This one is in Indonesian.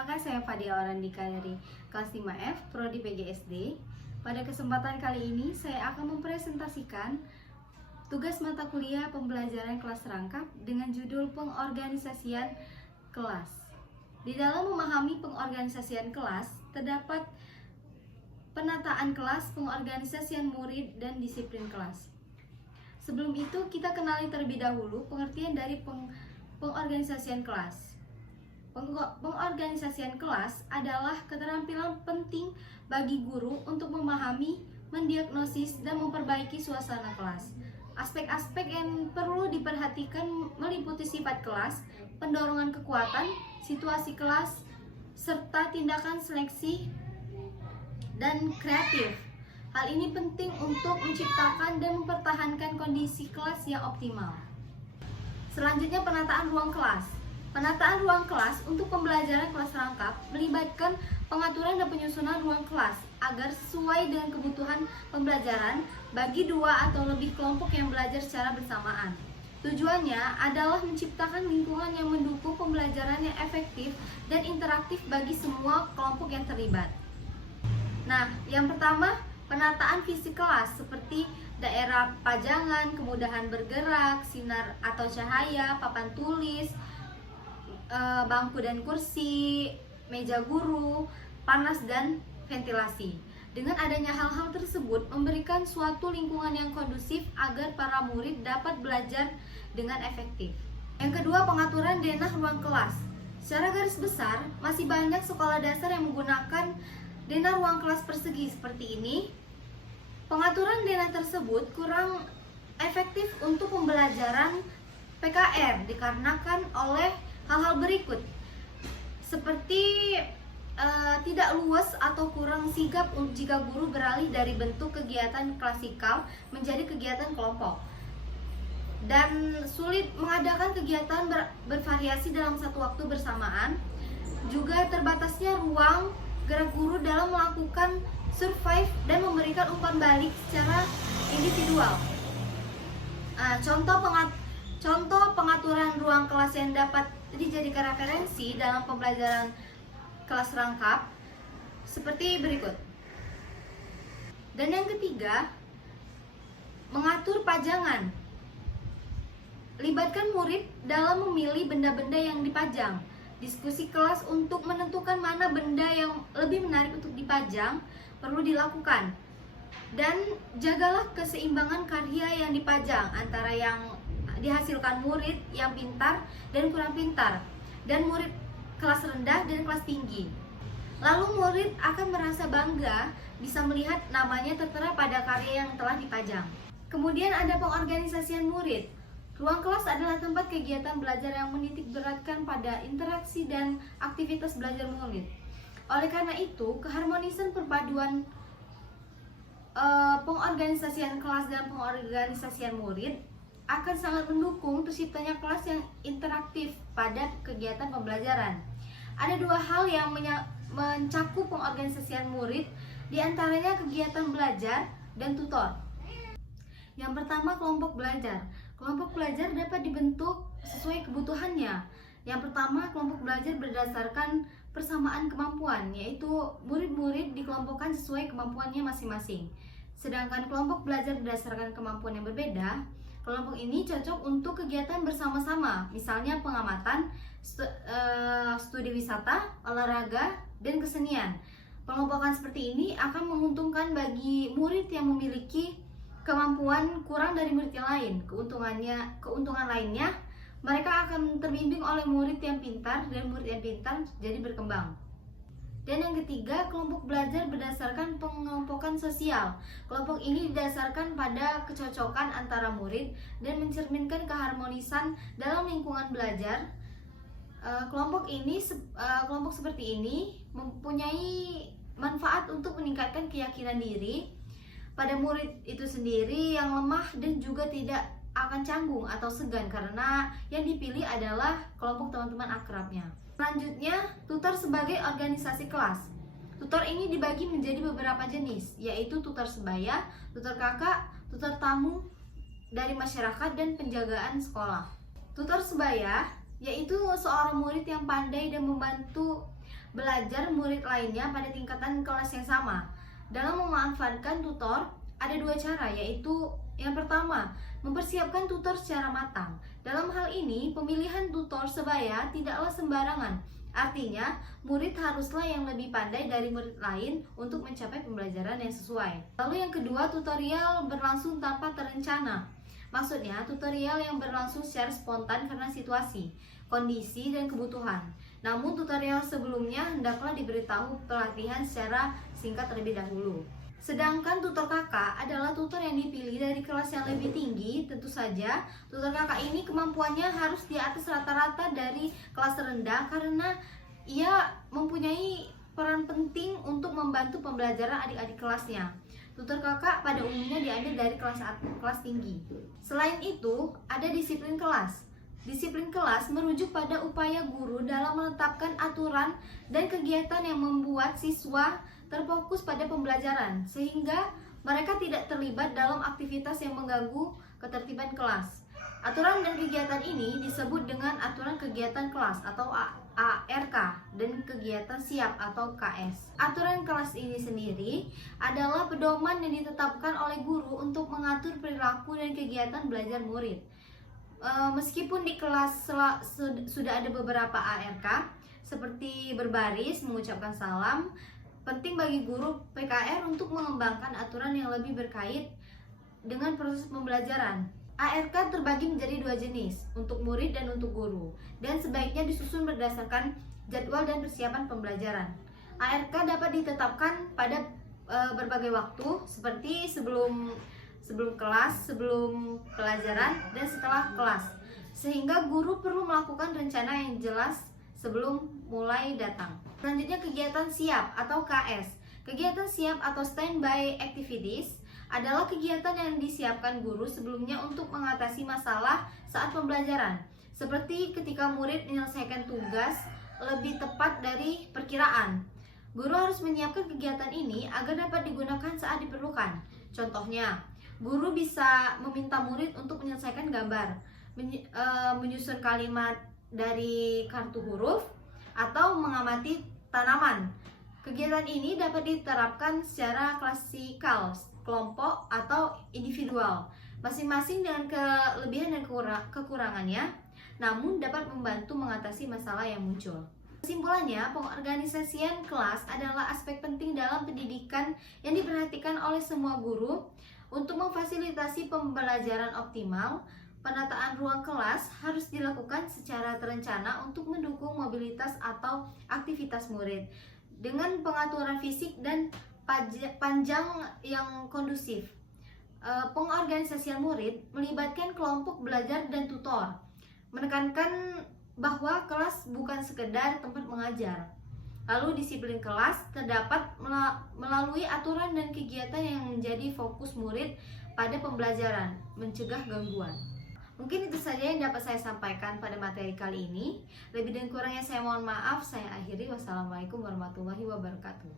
Perkenalkan, saya Fadia Orandika dari kelas 5F, Prodi PGSD. Pada kesempatan kali ini, saya akan mempresentasikan tugas mata kuliah pembelajaran kelas rangkap dengan judul pengorganisasian kelas. Di dalam memahami pengorganisasian kelas, terdapat penataan kelas, pengorganisasian murid, dan disiplin kelas. Sebelum itu, kita kenali terlebih dahulu pengertian dari pengorganisasian kelas. Pengorganisasian kelas adalah keterampilan penting bagi guru untuk memahami, mendiagnosis, dan memperbaiki suasana kelas. Aspek-aspek yang perlu diperhatikan meliputi sifat kelas, pendorongan kekuatan, situasi kelas, serta tindakan seleksi dan kreatif. Hal ini penting untuk menciptakan dan mempertahankan kondisi kelas yang optimal. Selanjutnya, penataan ruang kelas. Penataan ruang kelas untuk pembelajaran kelas rangkap melibatkan pengaturan dan penyusunan ruang kelas agar sesuai dengan kebutuhan pembelajaran bagi dua atau lebih kelompok yang belajar secara bersamaan. Tujuannya adalah menciptakan lingkungan yang mendukung pembelajaran yang efektif dan interaktif bagi semua kelompok yang terlibat. Nah, yang pertama, penataan fisik kelas seperti daerah pajangan, kemudahan bergerak, sinar atau cahaya, papan tulis, bangku dan kursi, meja guru, panas dan ventilasi. Dengan adanya hal-hal tersebut memberikan suatu lingkungan yang kondusif agar para murid dapat belajar dengan efektif. Yang kedua, pengaturan denah ruang kelas. Secara garis besar, masih banyak sekolah dasar yang menggunakan denah ruang kelas persegi seperti ini. Pengaturan denah tersebut kurang efektif untuk pembelajaran PKR dikarenakan oleh hal-hal berikut, seperti tidak luas atau kurang sigap jika guru beralih dari bentuk kegiatan klasikal menjadi kegiatan kelompok, dan sulit mengadakan kegiatan bervariasi dalam satu waktu bersamaan. Juga terbatasnya ruang gerak guru dalam melakukan survive dan memberikan umpan balik secara individual. Contoh pengaturan ruang kelas yang dapat dijadikan referensi dalam pembelajaran kelas rangkap seperti berikut. Dan yang ketiga, mengatur pajangan. Libatkan murid dalam memilih benda-benda yang dipajang. Diskusi kelas untuk menentukan mana benda yang lebih menarik untuk dipajang perlu dilakukan. Dan jagalah keseimbangan karya yang dipajang antara yang dihasilkan murid yang pintar dan kurang pintar, dan murid kelas rendah dan kelas tinggi. Lalu murid akan merasa bangga bisa melihat namanya tertera pada karya yang telah dipajang. Kemudian ada pengorganisasian murid. Ruang kelas adalah tempat kegiatan belajar yang menitik beratkan pada interaksi dan aktivitas belajar murid. Oleh karena itu, keharmonisan perpaduan pengorganisasian kelas dan pengorganisasian murid akan sangat mendukung terciptanya kelas yang interaktif pada kegiatan pembelajaran. Ada dua hal yang mencakup pengorganisasian murid, diantaranya kegiatan belajar dan tutor. Yang pertama, kelompok belajar. Kelompok belajar dapat dibentuk sesuai kebutuhannya. Yang pertama, kelompok belajar berdasarkan persamaan kemampuan, yaitu murid-murid dikelompokkan sesuai kemampuannya masing-masing. Sedangkan kelompok belajar berdasarkan kemampuan yang berbeda, kelompok ini cocok untuk kegiatan bersama-sama, misalnya pengamatan, studi wisata, olahraga, dan kesenian. Pengelompokan seperti ini akan menguntungkan bagi murid yang memiliki kemampuan kurang dari murid yang lain. Keuntungan lainnya, mereka akan terbimbing oleh murid yang pintar, dan murid yang pintar jadi berkembang. Dan yang ketiga, kelompok belajar berdasarkan pengelompokan sosial. Kelompok ini didasarkan pada kecocokan antara murid dan mencerminkan keharmonisan dalam lingkungan belajar. Kelompok seperti ini mempunyai manfaat untuk meningkatkan keyakinan diri pada murid itu sendiri yang lemah dan juga tidak akan canggung atau segan karena yang dipilih adalah kelompok teman-teman akrabnya. Selanjutnya, tutor sebagai organisasi kelas. Tutor ini dibagi menjadi beberapa jenis, yaitu tutor sebaya, tutor kakak, tutor tamu dari masyarakat, dan penjagaan sekolah. Tutor sebaya yaitu seorang murid yang pandai dan membantu belajar murid lainnya pada tingkatan kelas yang sama. Dalam memanfaatkan tutor, ada dua cara, yaitu yang pertama, mempersiapkan tutor secara matang. Dalam hal ini, pemilihan tutor sebaya tidaklah sembarangan. Artinya, murid haruslah yang lebih pandai dari murid lain untuk mencapai pembelajaran yang sesuai. Lalu yang kedua, tutorial berlangsung tanpa terencana. Maksudnya, tutorial yang berlangsung secara spontan karena situasi, kondisi, dan kebutuhan. Namun, tutorial sebelumnya hendaklah diberitahu pelatihan secara singkat terlebih dahulu. Sedangkan tutor kakak adalah tutor yang dipilih dari kelas yang lebih tinggi. Tentu saja, tutor kakak ini kemampuannya harus di atas rata-rata dari kelas rendah karena ia mempunyai peran penting untuk membantu pembelajaran adik-adik kelasnya. Tutor kakak pada umumnya diambil dari kelas tinggi. Selain itu, ada disiplin kelas. Disiplin kelas merujuk pada upaya guru dalam menetapkan aturan dan kegiatan yang membuat siswa terfokus pada pembelajaran, sehingga mereka tidak terlibat dalam aktivitas yang mengganggu ketertiban kelas. Aturan dan kegiatan ini disebut dengan aturan kegiatan kelas atau ARK dan kegiatan siap atau KS. Aturan kelas ini sendiri adalah pedoman yang ditetapkan oleh guru untuk mengatur perilaku dan kegiatan belajar murid. Meskipun di kelas sudah ada beberapa ARK seperti berbaris, mengucapkan salam, penting bagi guru PKR untuk mengembangkan aturan yang lebih berkait dengan proses pembelajaran. ARK terbagi menjadi dua jenis, untuk murid dan untuk guru, dan sebaiknya disusun berdasarkan jadwal dan persiapan pembelajaran. ARK dapat ditetapkan pada berbagai waktu, seperti sebelum kelas, sebelum pelajaran, dan setelah kelas, sehingga guru perlu melakukan rencana yang jelas sebelum mulai datang. Selanjutnya, kegiatan siap atau KS. Kegiatan siap atau standby activities adalah kegiatan yang disiapkan guru sebelumnya untuk mengatasi masalah saat pembelajaran, seperti ketika murid menyelesaikan tugas lebih tepat dari perkiraan. Guru harus menyiapkan kegiatan ini agar dapat digunakan saat diperlukan. Contohnya, guru bisa meminta murid untuk menyelesaikan gambar, menyusun kalimat dari kartu huruf, atau mengamati tanaman. Kegiatan ini dapat diterapkan secara klasikal, kelompok, atau individual, masing-masing dengan kelebihan dan kekurangannya, namun dapat membantu mengatasi masalah yang muncul. Kesimpulannya, pengorganisasian kelas adalah aspek penting dalam pendidikan yang diperhatikan oleh semua guru untuk memfasilitasi pembelajaran optimal. Penataan ruang kelas harus dilakukan secara terencana untuk mendukung mobilitas atau aktivitas murid dengan pengaturan fisik dan panjang yang kondusif. Pengorganisasian murid melibatkan kelompok belajar dan tutor, menekankan bahwa kelas bukan sekedar tempat mengajar. Lalu disiplin kelas terdapat melalui aturan dan kegiatan yang menjadi fokus murid pada pembelajaran, mencegah gangguan. Mungkin itu saja yang dapat saya sampaikan pada materi kali ini. Lebih dan kurangnya saya mohon maaf. Saya akhiri. Wassalamualaikum warahmatullahi wabarakatuh.